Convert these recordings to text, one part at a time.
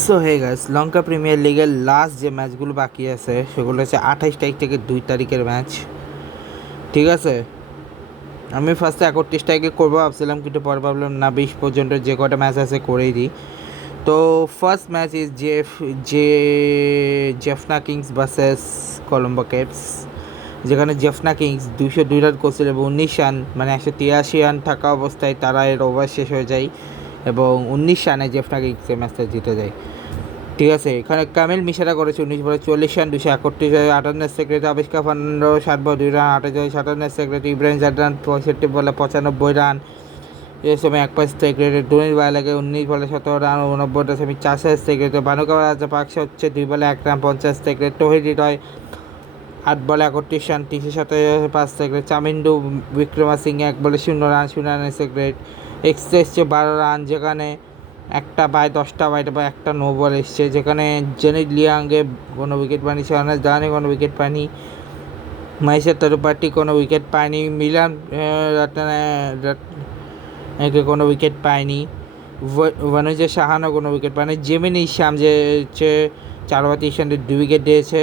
So hey guys, লঙ্কা premier লিগের last যে ম্যাচগুলো বাকি আছে সেগুলো হচ্ছে 28 তারিখ থেকে 2 তারিখের ম্যাচ। ঠিক আছে, আমি ফার্স্টে 31 তারিখে করবো ভাবছিলাম, কিন্তু পরে ভাবলাম না, 20 পর্যন্ত যে কটা ম্যাচ আছে করেই দিই। তো first match is Jaffna Kings versus Colombo কেপস, যেখানে জেফনা কিংস 202 রান করছিল এবং 19 রান, মানে 183 রান থাকা অবস্থায় তারা এর ওভার শেষ হয়ে যায় এবং 19 রানে জেফনা কিংসের ম্যাচটা জিতে যায়। ঠিক আছে, এখানে কামিল মিশারা করেছে 19 বলে 40 রান, 231 58 সেক্রেটারি আবিষ্কার ফান্ড 7 বল 2 রান 58 সেক্রেটারি ইব্রাহিম জাডরান 65 বলে 95 রান। এই সময় 1 সেক্রেটারি ধোনির বাইলাকে 19 বলে 17 রান 89 4 সেক্রেটারি বানুকা রাজা পাকসা হচ্ছে 2 বলে 1 রান 50 সেক্রেটারি তহিদ হৃদয় 8 বলে 31 রান 327 সেক্রেটারি চামিন্ডু বিক্রমা সিং 1 বলে 0 রান 0 রানের সেক্রেটারি এক্সেস 12 রান, যেখানে একটা বাই 10টা বাইট বা একটা নো বল এসছে, যেখানে জেনিট লিয়াঙ্গে কোনো উইকেট পায়নি, শাহনাজ দাহানি কোনো উইকেট পায়নি, মহেশের তরুপাটি কোনো উইকেট পায়নি, মিলান রত্নাকে কোনো উইকেট পায়নি, ওয়ানুজে সাহানও কোনো উইকেট পায়নি, জেমিনি শ্যাম যে হচ্ছে 4 ওভার 30 রানে 2 উইকেট দিয়েছে,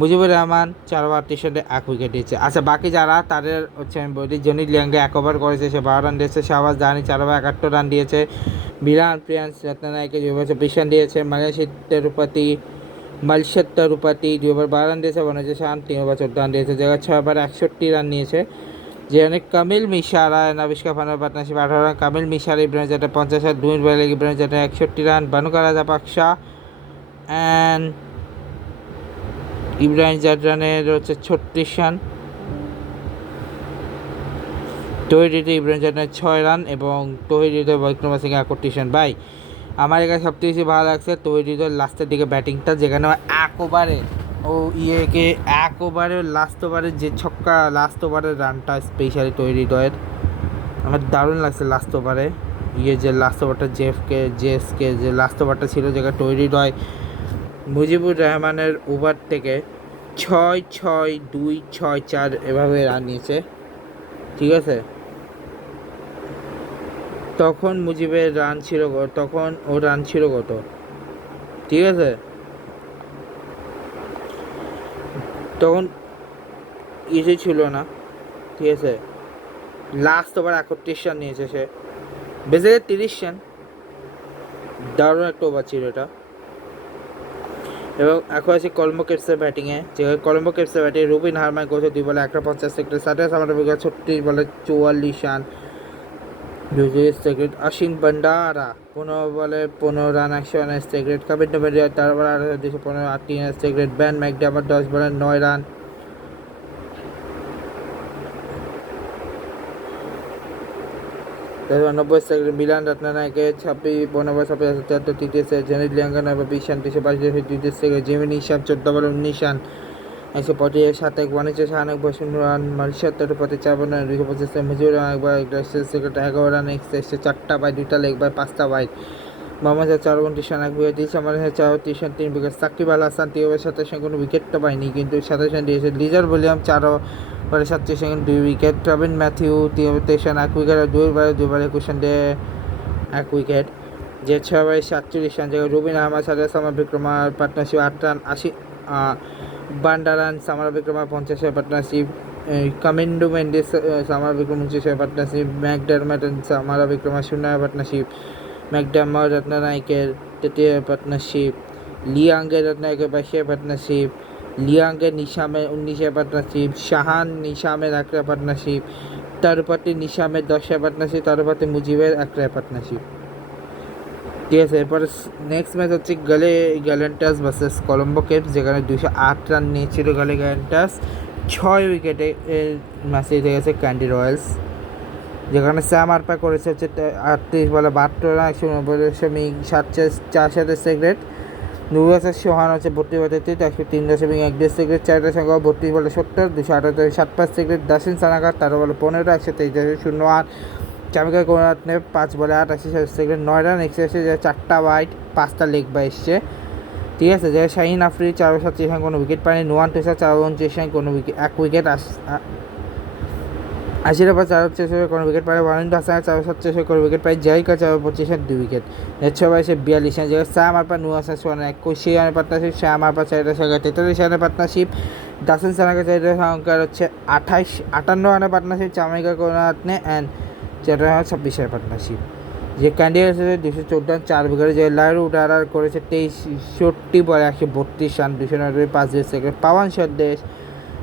মুজিবুর রহমান 4 ওভার 30 রানে 1 উইকেট দিয়েছে। আচ্ছা, বাকি যারা তাদের হচ্ছে আমি বলি, জনিত লিয়াঙ্গে 1 ওভার করেছে, সে 12 রান দিয়েছে, শাহবাজ দাহানি 4 ওভার 71 রান দিয়েছে, মিলান প্রিয়ান্স রত্নানায়কে 2 ওভার 24 রান দিয়েছে, মালশের তরুপাতি 2 ওভার 12 রান দিয়েছে, ওয়ানুজে শাহান 3 ওভার 14 রান দিয়েছে, জায়গায় 6 ওভার 61 রান নিয়েছে, যেখানে কামিল মিশারা নাবিস্কা ফানের partnership 18 run, Kamil Mishara Ibrahim Jadeja 50 run, ধোনির বাইরে ইব্রাহিম জাডেজা 61 রান, বানুকা রাজা পাকসা অ্যান্ড ইব্রাহিম জাডরানের হচ্ছে 36 রান, তহিদ ইব্রাহিম জাডরানের 6 রান এবং তহিদ বিক্রমা সিং 31 রান। ভাই, আমার এখানে সবথেকে বেশি ভালো লাগছে তহিদ লাস্টের দিকে ব্যাটিংটা, যেখানে এক ওভারে এক ওভারে লাস্ট ওভারে যে ছক্কা, লাস্ট ওভারের রানটা স্পেশালি তহিদের আমার দারুণ লাগছে। লাস্ট ওভারে যে লাস্ট ওভারটা জেএসকে যে লাস্ট ওভারটা ছিল, যেখানে তহিদ মুজিবুর রহমানের ওভার থেকে 6-6-2-6-4 এভাবে রান নিয়েছে। ঠিক আছে, তখন মুজিবের রান ছিল, তখন ওর রান ছিল কত? ঠিক আছে, তখন কিছু ছিল না। ঠিক আছে, লাস্ট ওভার 31 রান নিয়েছে সে, বেসিক্যালি 30 রান, দারুণ একটা ওভার ছিল এটা। এবং এখন আছে কলম্বো কেপসের ব্যাটিংয়ে, যে কলম্বো কেপসের ব্যাটিংয়ে রুবিন হারমান করেছে 2 বলে 150 সেকেন্ড, সাতাশ আমার 36 বলে 44 রান, 200 সেকেন্ড, অসীম ভন্ডারা 15 বলে 15 রান 100 রানের সেকেন্ড, কবির নবেরিয়া 4 বলে 215 8 রানের সেকেন্ড, ব্যান ম্যাকডামার 10 বলে 9 রান, 90 সেকেন্ড, মিলান রত্নানায়কে 26 তৃতীয় সেকেন্ড, জেনিত লিয়াঙ্গা 20 রান 222 দ্বিতীয় সেকেন্ড, জেমিনি শ্যাম 14 বলে 19 রান 125 7 ওয়ানিজে শাহান 1 রান, মালশের তরুপাতি 4 বলে 225, মুজিবুর রহমান 11 রান, 4টা বাই 2টা লেগ বাই 5টা ওয়াইড, মোহাম্মদ 4 রান 1 উইকেট দিয়েছে, আমার 34 run 3 wicket, Shakib Al Hasan 3 over 27 run কোনো উইকেট তো পায়নি, কিন্তু 27 রান দিয়েছে, লিজার উইলিয়াম 4 ওভারে 37 run 2 wicket, Robin Matthew 3 over 23 run 1 wicket, আর 2 ওভারে 21 রান দিয়ে 1 উইকেট, যে 6 ওভারে 47 রান, জায়গায় রুবিন আহমদ সাজা সামার বিক্রমার পার্টনারশিপ 8 রান 80 বান্ডারান সামার বিক্রমার 50 partnership, Kamindu Mendis Samarawickrama 29 partnership, McDermott সামার বিক্রমার 0 পার্টনারশিপ, ম্যাকডামার রত্নানায়কের 3 পার্টনারশিপ, লিয়াঙ্গের রত্নানায়কের 22 পার্টনারশিপ, লিয়াঙ্গের নিশামের 19 পার্টনারশিপ, শাহান নিশামের 1 পার্টনারশিপ, তরুপাতি নিশামের 10 পার্টনারশিপ, তরুপাতি মুজিবের 1 পার্টনারশিপ। ঠিক আছে, এরপরে নেক্সট ম্যাচ হচ্ছে গ্যালেন্টাস ভার্সেস কলম্বো কেপস, যেখানে 208 রান নিয়েছিল গ্যালেন্টাস, 6 উইকেটে ম্যাচে জিতে গেছে ক্যান্ডি রয়্যালস, যেখানে স্যাম আরপা করেছে হচ্ছে 38 বলে 72 রান 190.7 সেকেন্ড, নুরুল হাসান সোহান হচ্ছে 32 বলে 103.12 সেকেন্ড, 4টা সংখ্যা 32 বলে 70 278.7 সেকেন্ড, দাসিন সানাকার 13 বলে 15 123.08, চামিকা কোনারত্নে 5 বলে 8 86 সেকেন্ড, 9 রান এক্সেসে, যে 4টা ওয়াইড 5টা লেগ বাই এসছে। ঠিক আছে, যে শাহিন আফ্রিদি 4 ওভার 27 রান কোনো উইকেট পায়নি, নোয়ান টেসা 4 ওভার 29 রান কোনো উইকেট 1 উইকেট, 80 ওভার 4 কোনো উইকেট পায়, ওয়ারেন্ট হাসান 4 কোনো উইকেট পায়, জাইকা 4 2 উইকেট। 42 রান জায়গায় শাহ মারপা নুয়াসা 21 রানের পার্টনারশিপ, শাহ মারপা 4 সংখ্যা 43 রানের পার্টনারশিপ, দাসন সানাকে 4 সংখ্যার হচ্ছে 58 রানের পার্টনারশিপ, চামাইকা কোনাতনে অ্যান্ড 26 রানের পার্টনারশিপ। যে ক্যান্ডিডেট হচ্ছে 214 রান 4 উইকেটে, যে লাইরু উডারার করেছে 63 বলে 132 রান 295 সেকেন্ড। পাওয়ান সর্দেশ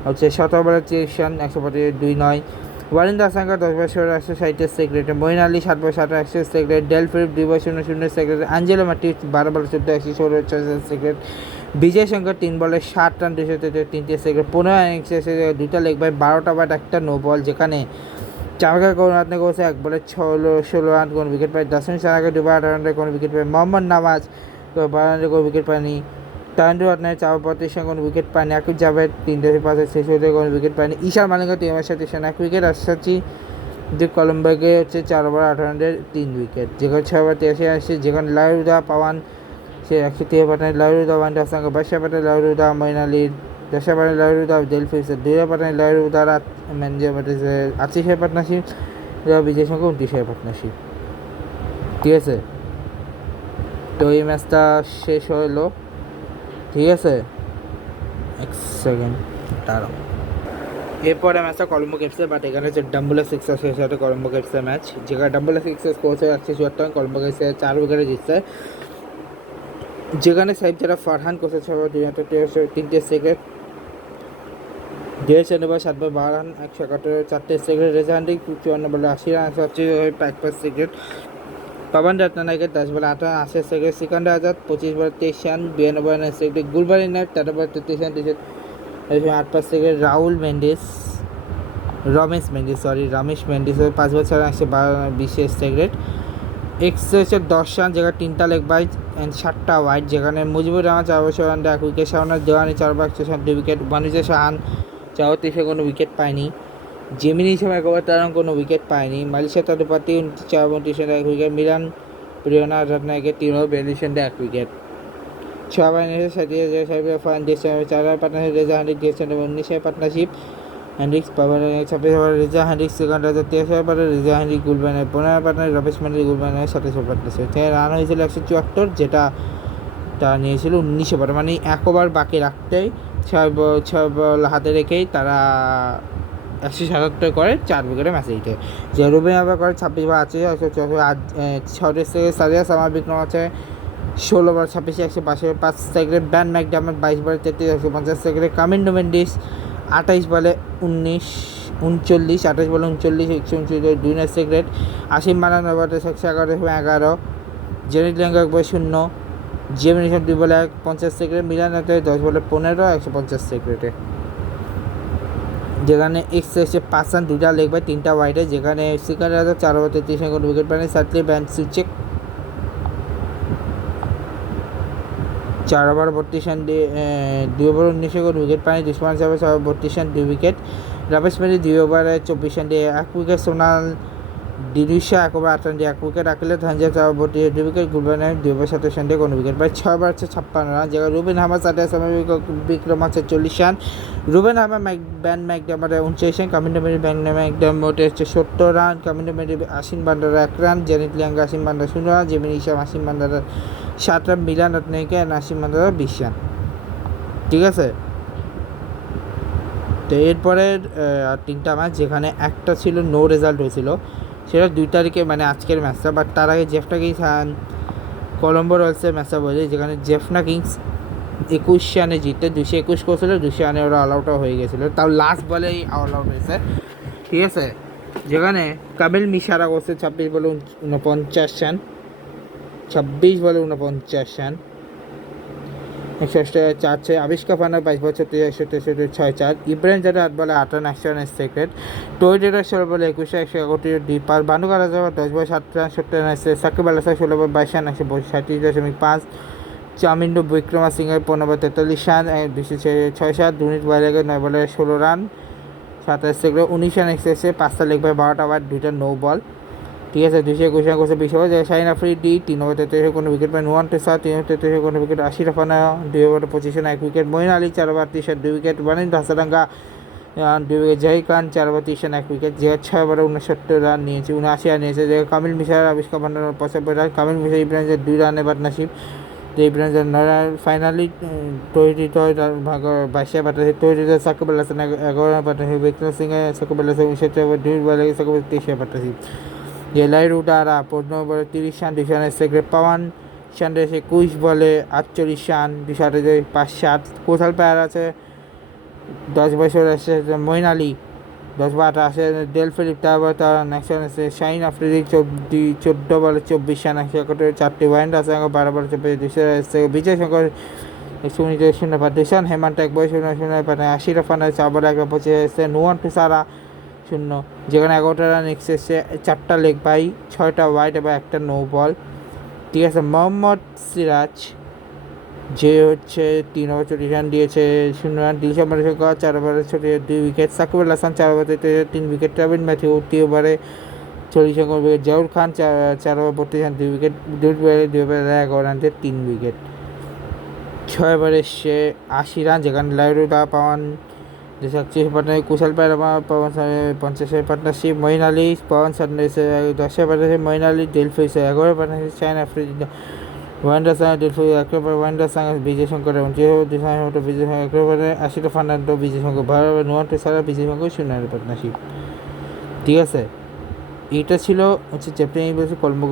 হচ্ছে 17 বলে 30 রান 125 ওয়ারিন্দ আসাঙ্কা 10 বল 160 সেকেন্ড। মঈন আলী 7 বল 100 সেকেন্ড। ডেল ফিলিপ 2 বল 00 সেকেন্ড। অ্যাঞ্জেলো মার্টিনেজ 12 বল 116 সেকেন্ড। বিজয় শঙ্কর 3 বলে 60 রান 203 সেকেন্ড। 15 ইনিংস শেষে 2টা লেগ বাই 12টা ব্যাট 1টা নো বল, যেখানে চামাকা করুণারত্নে করেছে 1 বলে 16 রান কোনো উইকেট পায়। দাসন সানাকে 2 বল 18 রানে কোনো উইকেট পায়। মোহাম্মদ নামাজ 12 রানে কোনো উইকেট পায়নি। তাইন্দুর রত্নের 34 রানে কোনো উইকেট পায়নি। আকিব জাভেদ 305 শেষ কোনো উইকেট পায়নি। ঈশান মালিঙ্গা 3 ওভার 37 রানে 1 উইকেট। আশাচি দীপ কলম্বোকে হচ্ছে 4 ওভার 18 রানের 3 উইকেট, যেখানে 6 ওভার 83 আসছে, যেখানে লাইরুদা পাওয়ান সে 103 পাঠায়, লাইরুদা ওয়ান্ডা সঙ্গে 22 পাঠায়, লাইরুদা মঈন আলীর 10 পাঠায়, লাইরুদা ডেলফিসের 2 পাঠায়, লাইরুদা রাত ম্যানেজার পাঠাইছে 80 পার্টনারশিপ, বিজয় সঙ্গে 29 পার্টনারশিপ। ঠিক আছে, তো এই ম্যাচটা শেষ হলো। ঠিক আছে, এক সেকেন্ড দাঁড়াও। এরপরে ম্যাচটা কলম্বো কিংসের, বাট এখানে হচ্ছে ডাম্বুলা সিক্সার্সের সাথে কলম্বো কিংসের ম্যাচ, যেখানে ডাম্বুলা সিক্সার্স কোচে 174 কলম্বো কিংসের 4 উইকেটে জিতছে, যেখানে সাইব যারা ফারহান কোচের 3টে সেকেন্ড, 1.5 ওভার 7 বল 12 রান 171 4টে সেকেন্ড। রেজা হান্ডিক 54 বলে 80 রান 185 সেকেন্ড। পাবন রত্নানায়কের 10 বলে 8 রান 80 সেকেন্ড। সিকান্দার আজাদ 25 বলে 23 রান 92 রানের সেকেন্ড। গুলবারি নাইট 13 বলে 33 রান 208 সেকেন্ড। রমেশ মেন্ডিস 5 বল 6 রান 120 সেকেন্ড। এক্সেসের 10 রান, যেখানে 3টা লেগ বাই অ্যান্ড 7টা ওয়াইড, যেখানে মুজিবুর রহমান 4 বছর রান 1 উইকেট, শাহনাজ দেওয়ানি 4 বল 102 উইকেট, বানিজা শাহান 34 কোনো উইকেট পায়নি, জেমিনি হিসেবে 1 ওভার 13 রান কোনো উইকেট পায়নি, মালয়েশিয়া তদুপাতি 29 রান 1 উইকেট, মিরান প্রিয়না রত্নায়কের 3 ওভার 42 রান 1 উইকেট। 6 ওভার ইনিংসে 60 ফান 4 over partnership, Reza Hendrick 19 partnership, Hendricks power 26 over, Reza Hendricks second 23 over, Reza Hendrick গুলবানের 15 পার্টনার, রমেশ মেন্ডি গুলবানের 27 পার্টনারশিপ। রান হয়েছিল 174, যেটা তারা নিয়েছিল 19 ওভার, মানে 1 ওভার বাকি রাখতেই 6 বল হাতে রেখেই তারা 177 করে 4 উইকেটে ম্যাচে জিতে। যে রুবেন আবার করে 26 বার আছে 6 থেকে সারিয়াস আমার বিক্রম আছে 16 বার 26 152 সেকেন্ড। ব্যান ম্যাকডামার 22 বলে 33 150 সেকেন্ড। কামিন্ডো মেন্ডিস 28 বলে 39 139 সেকেন্ড। আসিম মারান 111 জেনিট ল্যাঙ্গা 0, জেমিনিশন 2 বলে 50 সেকেন্ড। মিলান 10 বলে 15 150 সেকেন্ডে, যেখানে এক্সেসে 5 রান 2টা লেগ বাই 3টা ওয়াইডে, যেখানে সিকান্দার 4 ওভার 33 রান কোনো উইকেট পায়নি। সাতলি ব্যান সুচেক 4 ওভার 32 রান 2 ওভার 19 কোনো উইকেট পায়নি। দুশ্মন সাহেব 6 over 32 run 2 wicket. Ramesh Mendis 2 ওভারে 24 run 1 wicket. Sonal Dinusha 1 over 8 run 1 wicket. Akila Dhananjaya 4 over 2 wicket. গুলবানের 2 ওভার 27 রান কোনো উইকেট পায়। 6 ওভার 56 রান, যেখানে রুবেন হামাদ 28 বিক্রম আছে 40 রান। রুবেন হামাদ ব্যান ম্যাকডামারে 29 রান। কামিন্ডো মেন্ডি ব্যান ম্যাকডামারে হচ্ছে 70 রান। কামিন্ডো মেন্ডি আসিম বান্ডারা 1 রান। জেনিট লিয়াঙ্গা আসিম বান্ডারা 0 রান। জেমিনি ইসাম আসিম বান্ডারা 7 রান। মিলান রত্নায়কে আসিম বান্ডারা 20 রান। ঠিক আছে, তো এরপরের 3টা ম্যাচ, যেখানে একটা ছিল নো রেজাল্ট হয়েছিল, সেটা 2 তারিখে, মানে আজকের ম্যাচটা। বাট তার আগে জেফনা কিংস কলম্বো রয়্যালসের ম্যাচটা বলে, যেখানে জেফনা কিংস 21 রানে জিততে 221 করছিল, 200 রানে ওরা অল আউটও হয়ে গেছিলো, তাও লাস্ট বলেই অল আউট হয়েছে। ঠিক আছে, যেখানে কামিল মিশারা করছে 26 বলে 49 রান, 26 বলে 49 রান 104। আবিষ্কার ফানা 22 বল 36 6-4। ইব্রাহিম জাদা 8 বলে 8 রান 100 রানের সেকেন্ড। টোয়েটেরা 16 বলে 21 131 2 বানুকা রাজা 10 বল 7 রান 70 রানের সাকিব আল হাসান 16 বল 22 রান 137.5। চামিন্ডু বিক্রমা সিংয়ের 15 বল 43 রান 206-7। দুনিত বাইরেগে 9 বলে 16 রান 27 সেকেন্ড। 19 রান এক্সেসে 5টা লেগ বাই 12টা ওভার 2টা নো বল। ঠিক আছে, 221 রান করছে 20 ওভার, যে শাহিন আফ্রিদি 3 ওভার 33 কোনো উইকেট পায়। নুয়ান টেসা 3 ওভার 33 কোনো উইকেট। আশির আফানা 2 over 25 run 1 wicket. Moeen Ali 4 over 30 run 2 wicket. Wanindu Hasaranga run 2 wicket, Zahir Khan 4 over 30 run 1 wicket, যে 6 ওভারে 69 রান নিয়েছে, 79 রান নিয়েছে, যে কামিল মিশার আবিষ্কার 95 রান, কামিল মিশার ইব্রাহিমের 2 রানে পার্টনারশিপ, যে ইব্রাহিমের 9 রান। ফাইনালি তৈরি ভাগ 22 পার্টনারশিপ, তৈরি Shakib Al Hasan 11 run partnership, Vikram Singh Shakib Al Hasan 69 over 2 বলে সাকিব 23 পার্টনারশিপ, যে লাইরু ডারা 15 ওভারে 30 রান 200 রানের সেক্রেট, পাওয়ান সানডেস 21 বলে 48 রান 228 5-7। কোথাল প্লেয়ার আছে 10 বছর আছে মঈন আলী, 10 বা 8 আছে ডেল ফিলিপ, তারপর তার নেক্সট আছে শাহিন আফ্রিদি 14 বলে 24 রান 171, 4টি ওয়াইন্ড আছে 12 বলে 24 200 বিজয় শঙ্কর 0 পার 2 রান, হেমন্ত 1 বলে 0 পার 80 রান 4 বলে 125 নুয়ান তুষারা 0, যেখানে 11টা রান এসেছে, 4টা লেগ বাই 6টা ওয়াইড এবং 1টা নো বল। ঠিক আছে, মোহাম্মদ সিরাজ যে হচ্ছে 3 ওভার 40 রান দিয়েছে 0 রান, দিলশান মানসিকা 4 ওভারে 2 উইকেট, সাকিব আল হাসান 4 ওভারে 3 উইকেট, ট্রাভিন ম্যাথিউ 3 ওভারে 40 wicket, Zahoor Khan 4 over 32 run 2 wicket, 2 ওভারে 11 রান 3 উইকেট, 6 ওভারে সে 80 রান, যেখানে লাইরুডা পাওয়ান 36 পার্টনার, কুশাল পায়রামা পাওয়ান 50 পার্টনারশিপ, মঈন আলী পাওয়ান 10 পার্টনারশিপ, মঈন আলী ডেলফিস 11 পার্টনারশিপ, শাহিন আফ্রিদি ওয়ান্ডার সাং ডেলফি একেবারে ওয়ান্ডার সাং বিজয় শঙ্কর এবং বিজয় শঙ্কর একেবারে 80টা ফার্নান্ডো বিজয় শঙ্কর ভালো নোয়ান সারা বিজয় শঙ্কর 0 পার্টনারশিপ। ঠিক আছে, এইটা ছিল হচ্ছে চ্যাম্পিয়ন বলছে কলম্বো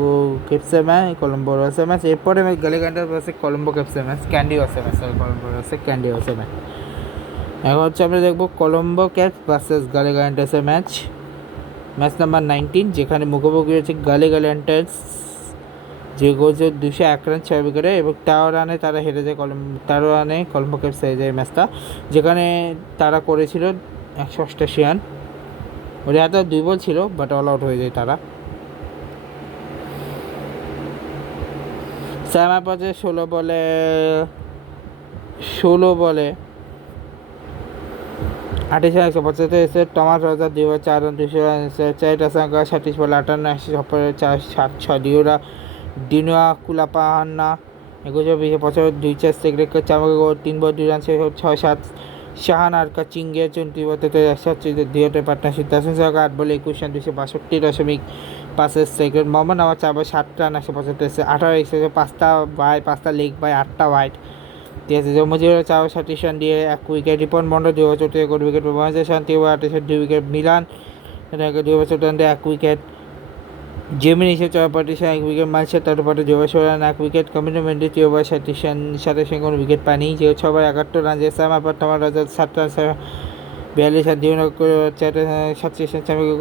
কেপসে ম্যাচ, কলম্বো রসে ম্যাচ। এরপরে গালিগান্ডার বলছে কলম্বো কেপসে ম্যাচ, ক্যান্ডি ওসে ম্যাচ, কলম্বো রসে ক্যান্ডি ওসে ম্যাচ। এখন হচ্ছে আমরা দেখবো কলম্বো ক্যাপস ভার্সেস গালিগান্ডার্সের ম্যাচ, ম্যাচ নাম্বার 19, যেখানে মুখোমুখি হচ্ছে গালিগান্ডার্স, যে গোছে 201 রান 6 উইকেটে এবং 13 রানে তারা হেরে যায় 13 রানে কলম্বো ক্যাপস হেরে যায় ম্যাচটা, যেখানে তারা করেছিল 188 রান। ওদের হাতে 2 বল ছিল বাট অল আউট হয়ে যায় তারা। স্যাম আপাচে 16 বলে 28 রান 175 এসে, Thomas Roger 2 over 4 run 200 run এসে, চাইটা সাঙ্কা 37 বলে 58 4 ডিওরা ডিনোয়া কুলাপাহান্না 21 2 সেক্রেট চামাকে 3 বল 2 রান 6-7, শাহান আর কাচিঙ্গে 34 বল 132 পার্টনারশিপ, দাসুন সাহা 8 বলে 21 রান 262.5 সেক্রেট, মোহাম্মদ নামাজ 4 বল 7 রান 175 এসে, 18 এসেছে 5টা লেগ বাই 8টা ওয়াইড। ঠিক আছে, মুজিবুর 4 ওভার 37 রান দিয়ে 1 wicket, Ripon Mondal 2 over 34 wicket, Mahendra শান্তি 2 over 2 wicket, Milan 2 over 14 run দিয়ে 1 উইকেট, জেমিনি 4 ওভার 35 রান 1 উইকেট, মালসা 4 ওভার 2 ওভার 16 রান 1 উইকেট, কমিটি মেন্ডি 3 ওভার 37 রান 27 কোনো উইকেট পায়নি, যে 6 ওভার 71 রান, যে সাম আপার টমার রাজা 7 রান 42 রান দিউন 4 37 রান চামিকে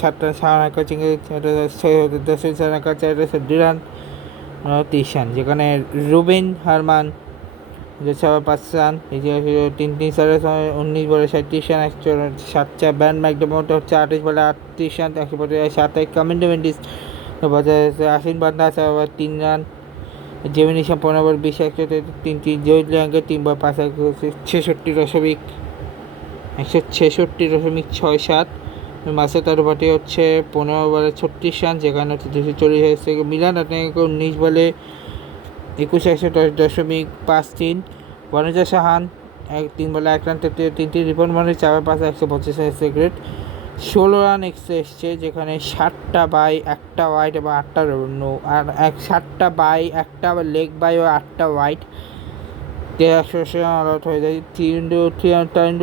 7 রান শাহান কোচিং 10 রান 4 রান 30 রান, যেখানে রুবিন হারমান 6 ওভার 5 রান, এই যে 3 সময় 19 বলে 37 রান 7 ব্যান্ড ম্যাকডামোট হচ্ছে 28 বলে 38 রান 107, কমিন্ডো মেন্ডিস আশিন বান্দা 4 ওভার 3 রান, জেমিনি 15 ওভার 20 103, জয়িত লিয়াঙ্গে 3 বল 5 166.67, মাসে তার বাটে হচ্ছে 15 ওভারে 36 রান, যেখানে হচ্ছে 240 থেকে, মিলান 19 বলে 21 বনজা সাহান 3 বলে 1 রান 3টি, রিপন মানে 4 ওভার 5 125 সেক্রেট, 16 রান এসছে, যেখানে 7টা বাই 1টা ওয়াইড এবং 8টা নো, আর 7টা বাই 1টা লেগ বাই ও 8টা ওয়াইড, 180 রান অল আউট হয়ে যায়। তিরিন্ডু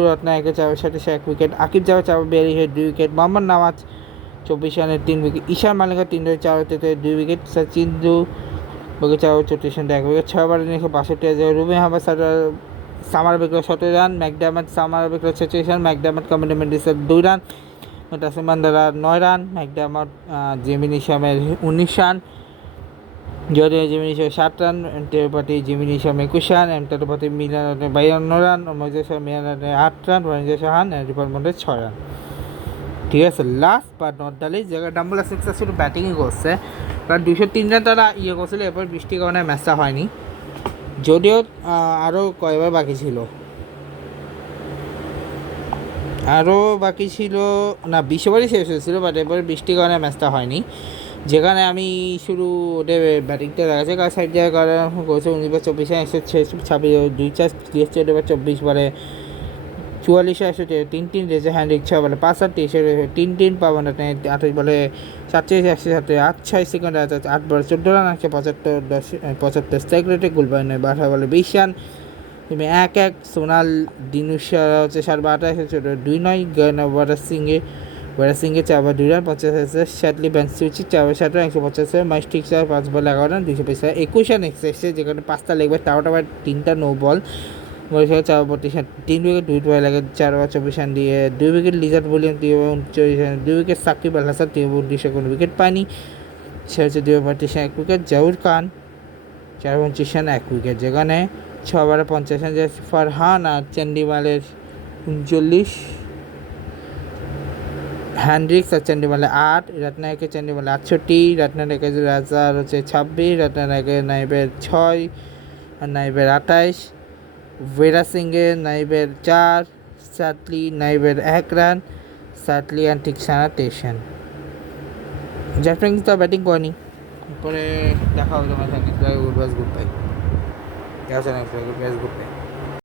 রত্না 4 ওভার 37 1 উইকেট, আকিব যাওয়া 4 ওভার 42 2 উইকেট, মোহাম্মদ নামাজ 24 রানে 3 উইকেট, ঈশান মালিকা 3 ওভার 4 ওভার 2 উইকেট, সচিন্দু বগে 4 ওভার 34 রান 1 উইকেট, 6 ওভারে 62 রান, রুবে হাবাস সামার বেকর 17 রান, ম্যাকডামাট সামার বেকর 46 রান, ম্যাকডামাট কমিটি মেন্ডিসের 2 রান, তাসমান দ্বারা 9 রান, ম্যাকডামাট জেমিনি শামের 19 রান, যদিও জেমিনি শাহ 7 রান, টেরপাতি জেমিনি শাহ 21 রান, টেরপাতি মিলান 52 রান, মজা শাহ মিলান 8 রান, রঞ্জা শাহান ডিপার্টমেন্টের 6 রান। ঠিক আছে, last but not the least, জায়গায় ডাম্বুলা সিক্সার শুধু ব্যাটিংই করছে, কারণ 203 রান তারা করছিল, এরপর বৃষ্টির কারণে ম্যাচটা হয়নি, যদিও আরও কয়েকবার বাকি ছিল, না 20 ওভারই শেষ হয়েছিল, বাট এরপরে বৃষ্টির কারণে ম্যাচটা হয়নি, যেখানে আমি শুরু ওদের ব্যাটিংটা দেখাচ্ছে, কার সাইড জায়গায় করেছে 19 বার 24 রান 126 2 4 দিয়েছে, এবার 24 বারে 44 3 রেজে হ্যান্ড্রিক 6 বলে 5 3 পাবেন আপনি 28 বলে 47 8 সেকেন্ড 8 বলে 14 রান 75 স্ট্রাইক রেটে গোল পায় 12 বলে 20 রান তুমি 1-1 সোনাল দিনুশা হচ্ছে 28 2-9 4 2 রান 50 শ্যাটলি ব্যান্সুচি 4 রান 150 মাইস্টিক 5 বল 11 রান 250 21 রান এক্সেসে যেখানে 5টা লেগ বাই তাওটা বাই 3টা নো বল বলেছিল 3 উইকেট 2 বল লাগে 4 ওভার 24 রান দিয়ে 2 উইকেট লিজার্ড বলিয়ান 3 over 39 run 2 wicket Shakib Al Hasan 3 over 19 কোনো উইকেট পায়নি সে হচ্ছে 2 over 35 1 wicket Zahoor Khan 4 over 29 run 1 wicket যেখানে 6 ওভারে 50 রান যে ফারহান আর চন্ডিমালের 39 হ্যান্ড্রিক্স আর চন্ডিমালে 8 রত্নায়কে চন্ডিমালে 68 রত্নায়কে রাজার হচ্ছে 26 রত্নায়কে নাইবের 6 আর নাইবের 28 वेरा सिंगे नाइबेर 4 सातली नाइबेर 1 রান সাতলি আর টিকসানা 23 রান জ্যাফরিং তো ব্যাটিং করেনি পরে দেখা হবে তোমার সঙ্গে গুড বাই